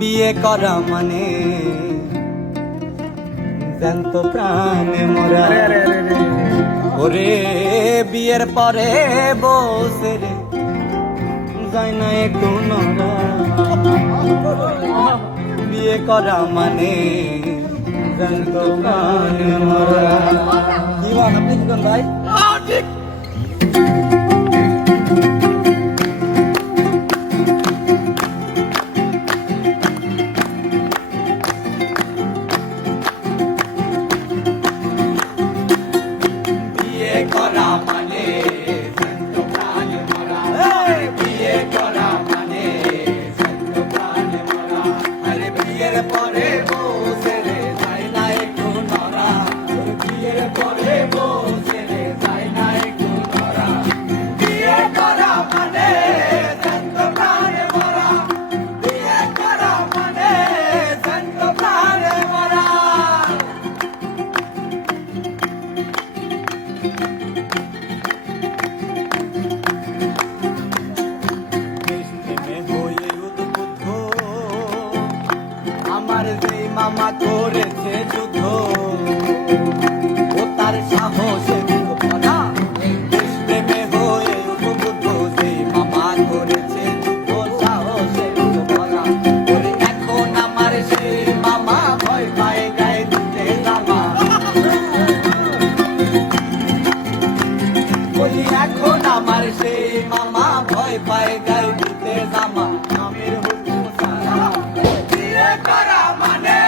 বিয়ে করা মানে জ্যান্ত প্রাণে মরা। ওরে বিয়ের পরে বসে রে যায় না একটু নড়া। বিয়ে করা মানে জ্যান্ত প্রাণে মরা। কি বল আপনি কি করেন ভাই? ঠিক। আমার যেই মামা করেছে যুদ্ধ, ও তার সাহসে ভরা। দেশপ্রেমে হয়ে উদ্বুদ্ধ, যেই মামা করেছে যুদ্ধ, সাহসে ভরা। ওরে এখন আমার সেই মামা ভয় পায় গায়ে দিতে জামা। বলি এখন আমার সেই মামা ভয় পায় গায়ে দিতে জামা। নামের হুকুম সারা বিয়ে করা মানে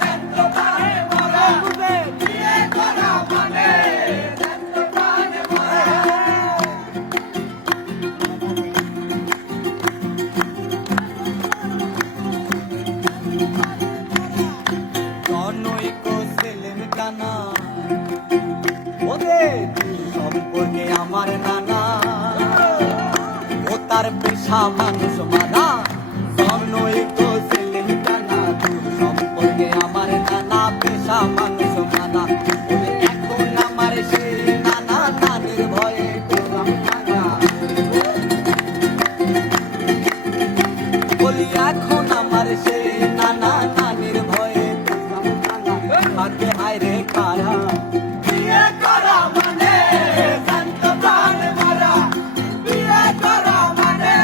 জ্যান্ত প্রাণে মরা। বিয়ে করা মানে জ্যান্ত প্রাণে মরা। জনৈক সেলিম কানা ওদের সম্পর্কে আমার নানা, ও তার পেশা মানুষ মারা। জনৈক সেলিম কানা সম্পর্কে আমার নানা, পেশা মানুষ মানা। এখন আমার সেই নানা নানির ভয়ে পেলাম ভাঙা। বলি এখন আমার সেই নানা নানির ভয়ে পেলাম ভাঙা। হাতে হায়রে খারা বিয়ে করা মানে জ্যান্ত প্রাণে মরা। বিয়ে করা মানে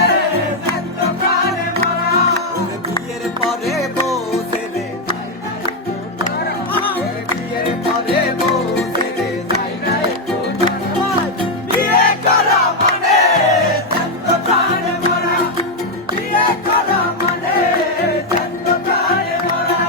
জ্যান্ত প্রাণে মরা। বিয়ের পরে বসে রে যায় না একটু নড়া। বিয়ের পরে বসে রে যায় না একটু নড়া। বিয়ে করা মানে জ্যান্ত প্রাণে মরা। বিয়ে করা মানে জ্যান্ত প্রাণে মরা।